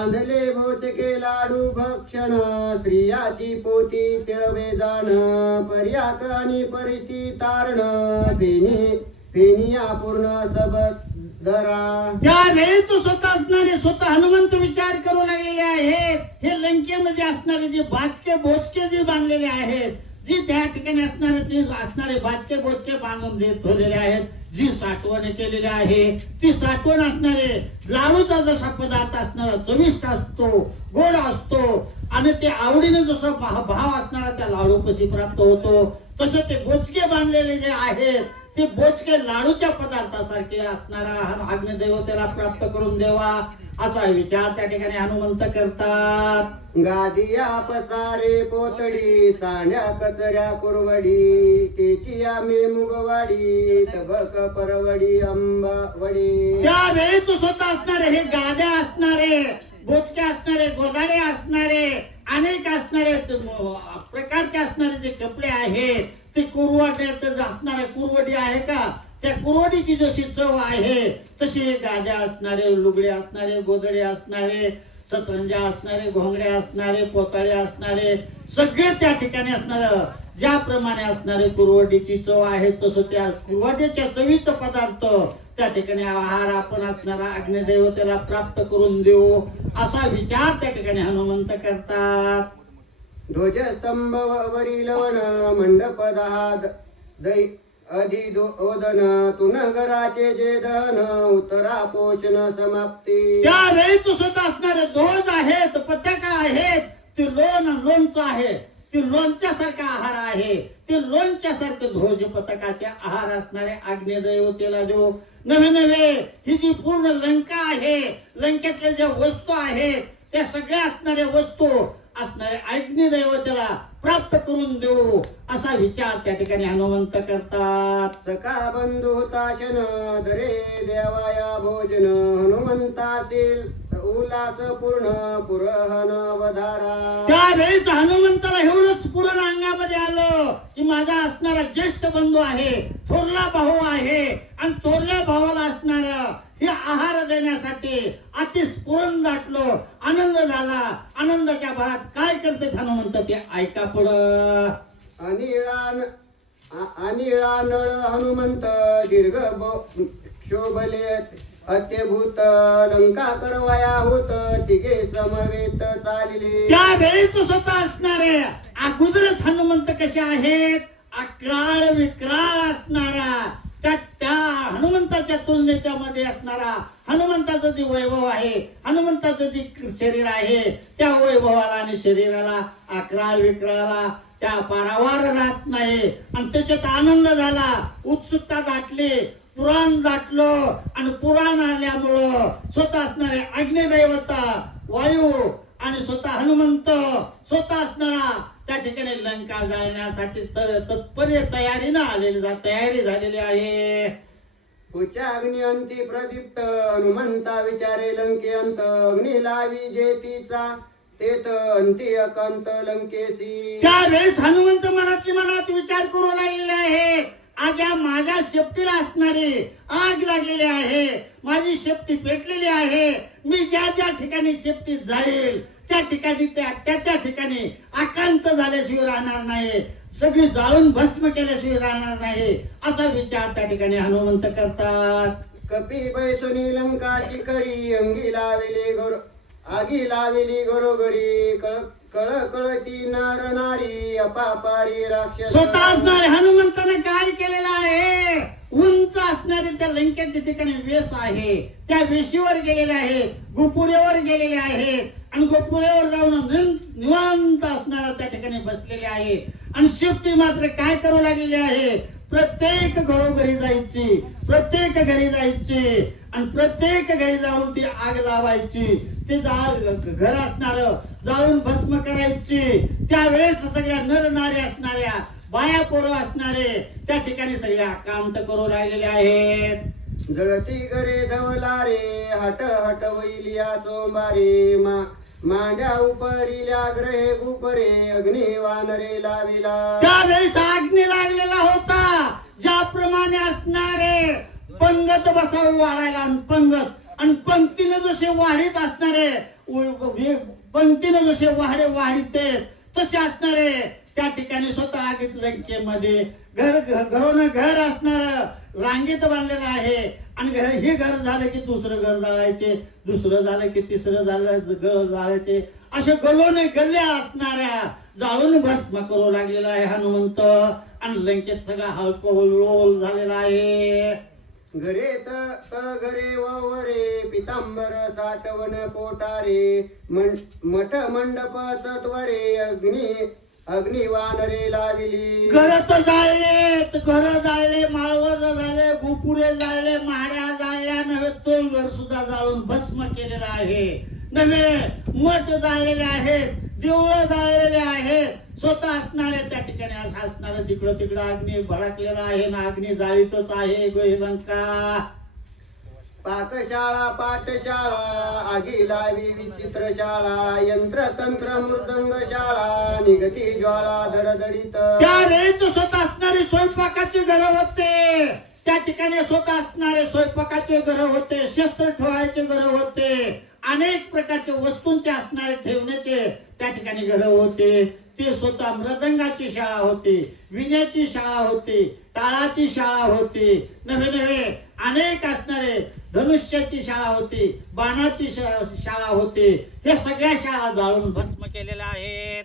बांधले भोचके लाडू भक्षण. स्त्रियाची पोती तिळवे जाण. पर्याक आणि परिस्थिती तारण. फेनी फेनिया पूर्ण सबत दरा. त्या वेळेच स्वतः असणारे स्वतः हनुमंत विचार करू लागलेले आहेत. हे लंकेमध्ये असणारे जे भाजके भोजके जे बांधलेले आहेत जी त्या ठिकाणी असणारे ते असणारे बाचके बोचके बांधून जे ठेवलेले आहेत जी साठवण केलेली आहे ती साठवण असणारे लाडूचा जसा पदार्थ असणारा चविष्ट असतो गोड असतो आणि ते आवडीने जसं भाव असणारा त्या लाडू कशी प्राप्त होतो तसे ते बोचके बांधलेले जे आहेत ते बोचके लाडूच्या पदार्थासारखे असणारा अग्निदेवतेला प्राप्त करून देवा असा विचार त्या ठिकाणी हनुमंत करतात. गादिया पसारे पोतडी साण्या कचऱ्या कुरवडी तेची आम्ही मुगवाडी तबक परवडी आंबावडी त्या वेळेच स्वतः असणारे हे गाद्या असणारे बोचके असणारे गोदाडे असणारे अनेक असणारे प्रकारचे असणारे जे कपडे आहेत ते कुरवाड्याचं असणारे कुरवडी आहे का? त्या कुरवडीची जशी चव आहे तशी गाद्या असणारे लुगडे असणारे गोदडे असणारे सतरंजा असणारे घोंगडे असणारे पोताळे असणारे सगळे त्या ठिकाणी असणार ज्याप्रमाणे असणारे कुरवडीची चव आहे तसं त्या कुरवडीच्या चवीचं पदार्थ त्या ठिकाणी आहार आपण असणारा अग्निदेवतेला प्राप्त करून देऊ असा विचार त्या ठिकाणी हनुमंत करतात. ध्वजस्तंभ वरी लवण मंडप दहा द- घराचे जे दहन उत्तरा पोषण समाप्ती. त्या वेळेच सुद्धा असणारे ध्वज आहेत पताका आहेत? ते लोण लोणचं आहे. ते लोणच्यासारखा आहार आहे. ते लोणच्यासारखं ध्वज पथकाचे आहार असणारे आग्नेयदेवतेला देऊ नवे नवे ही जी पूर्ण लंका आहे लंकेतल्या ज्या वस्तू आहेत त्या सगळ्या असणाऱ्या वस्तू असणारे अग्निदेवतेला प्राप्त करून देऊ असा विचार त्या ठिकाणी हनुमंत करतात. सखा बंधू ताशन दरे देवाया भोजन हनुमंतातील उल्हास पूर्ण पुरहन वधारा त्यावेळेस हनुमंताला एवढंच पुरण अंगामध्ये आलं की माझा असणारा ज्येष्ठ बंधू आहे थोरला भाऊ आहे. आणि थोरल्या भावाला असणार हे आहार देण्यासाठी अति स्फुरण दाटलो आनंद झाला. आनंदाच्या भरात काय करते हनुमंत ते ऐका पुढ. अनिळान आ- अनिळा नळ हनुमंत दीर्घ शोभले. अत्यभूत लंका करवाया होत तिघे समवेत त्या वेळेच स्वतः असणारे अगोदरच हनुमंत कसे आहेत? अक्राळ विक्राळ असणारा त्या त्या हनुमंताच्या तुलनेच्या मध्ये असणारा हनुमंताचं जे वैभव आहे हनुमंताचं जे शरीर आहे त्या वैभवाला आणि शरीराला अक्राळ विक्राळाला त्या पारावार राहत नाही. आणि त्याच्यात आनंद झाला उत्सुकता दाटली पुराण दाटलं आणि पुराण आल्यामुळं स्वतः असणारे अग्निदैवता वायू आणि स्वतः हनुमंत स्वतः असणारा त्या ठिकाणी लंका जाळण्यासाठी तर तत्पर्य तयारीनं आलेली जा तयारी झालेली आहे. उच्च अग्नि अंती प्रदीप्त हनुमंता विचारे लंके अंत अग्नि लावी जेतीचा तेत अंती अकांत लंकेसी. त्यावेळेस हनुमंत मनातली मनात विचार करू लागलेले आहे. आज या माझ्या शेपटीला असणारी आग लागलेली आहे. माझी शेपटी पेटलेली आहे. मी ज्या ज्या ठिकाणी शेपटी जाईल त्या ठिकाणी त्या त्या त्या ठिकाणी आकांत झाल्याशिवाय राहणार नाही. सगळी जाळून भस्म केल्याशिवाय राहणार नाही. असा विचार त्या ठिकाणी हनुमंत करतात. कपी बैसोनी लंका शिखरी अंगी लाविली घोर आगी लाविली घरोघरी कळ कळकळती नर नारी अपापारी राक्षस. स्वतः असणारे हनुमंताने काय केलेलं आहे? उंच असणारे त्या लंकेच्या ठिकाणी वेश आहे. त्या वेशीवर गेलेले आहे गोपुऱ्यावर गेलेले आहेत आणि गोपुऱ्यावर जाऊन निवांत असणारा त्या ठिकाणी बसलेले आहे. आणि शेवटी मात्र काय करू लागलेली आहे? प्रत्येक घरोघरी जायची प्रत्येक घरी जायची. आणि प्रत्येक घरी जाऊन ती आग लावायची. ते जा- घर असणार जाळून भस्म करायची. त्यावेळेस सगळ्या नर नारी असणाऱ्या बाया पोरं असणारे त्या ठिकाणी सगळ्या कांत करू लागलेले आहेत. जळती घरे धवलारे हट हट वैलिया चोंबारे मा मांड्या उपरिल्या ग्रहे गुपरे अग्नी वानरे लाविला. त्यावेळेस अग्नी लागलेला होता. ज्याप्रमाणे असणारे पंगत बसावं वाढायला आणि पंगत. आणि पंक्तीनं जसे वाढीत असणारे पंक्तीनं जसे वाढे वाढीत तसे असणारे. त्या ठिकाणी स्वतः आगीत लंकेमध्ये घर घरोनं घर असणार रांगेत बांधलेलं आहे. आणि घर हे घर झालं की दुसरं घर जाळायचे दुसरं झालं की तिसरं झालं घर जाळायचे. असे गलोने गल्ल्या असणाऱ्या जाळून भस्म करू लागलेला आहे हनुमंत. आणि लंकेत सगळा हलकोल झालेला आहे. घरे तळ तळ घरे वरे पितांबर साठवण पोटारे मठ मंडप तत्वरे अग्नी अग्निवानरे लाविली. घर तर जाळलेच घर जाळले माळवद झाले गोपुरे जाळले माड्या जाळल्या नव्हे तोलगड सुद्धा जाळून भस्म केलेला आहे. नव्हे मठ जाळलेले आहेत देवळं जाळलेले आहेत स्वतः असणारे त्या ठिकाणी असं असणारं जिकडं तिकडं अग्नी भडकलेला आहे ना अग्नी जाळीतच आहे गोहिलंका. पाकशाळा पाठशाळा आगी लावी विचित्र शाळा यंत्र तंत्र मृदंग शाळा निगती ज्वाळा धडधडीत. त्या वेळेच स्वतः असणारे स्वयंपाकाचे घर होते. त्या ठिकाणी स्वतः असणारे स्वयंपाकाचे घर होते शस्त्र ठेवायचे घर होते अनेक प्रकारचे वस्तूंचे असणारे ठेवण्याचे त्या ठिकाणी घर होते. ते स्वतः मृदंगाची शाळा होती विण्याची शाळा होती ताळाची शाळा होती. नवे नवे अनेक असणारे धनुष्याची शाळा होती बाणाची शा- शाळा होती. हे सगळ्या शाळा जाळून भस्म केलेल्या आहेत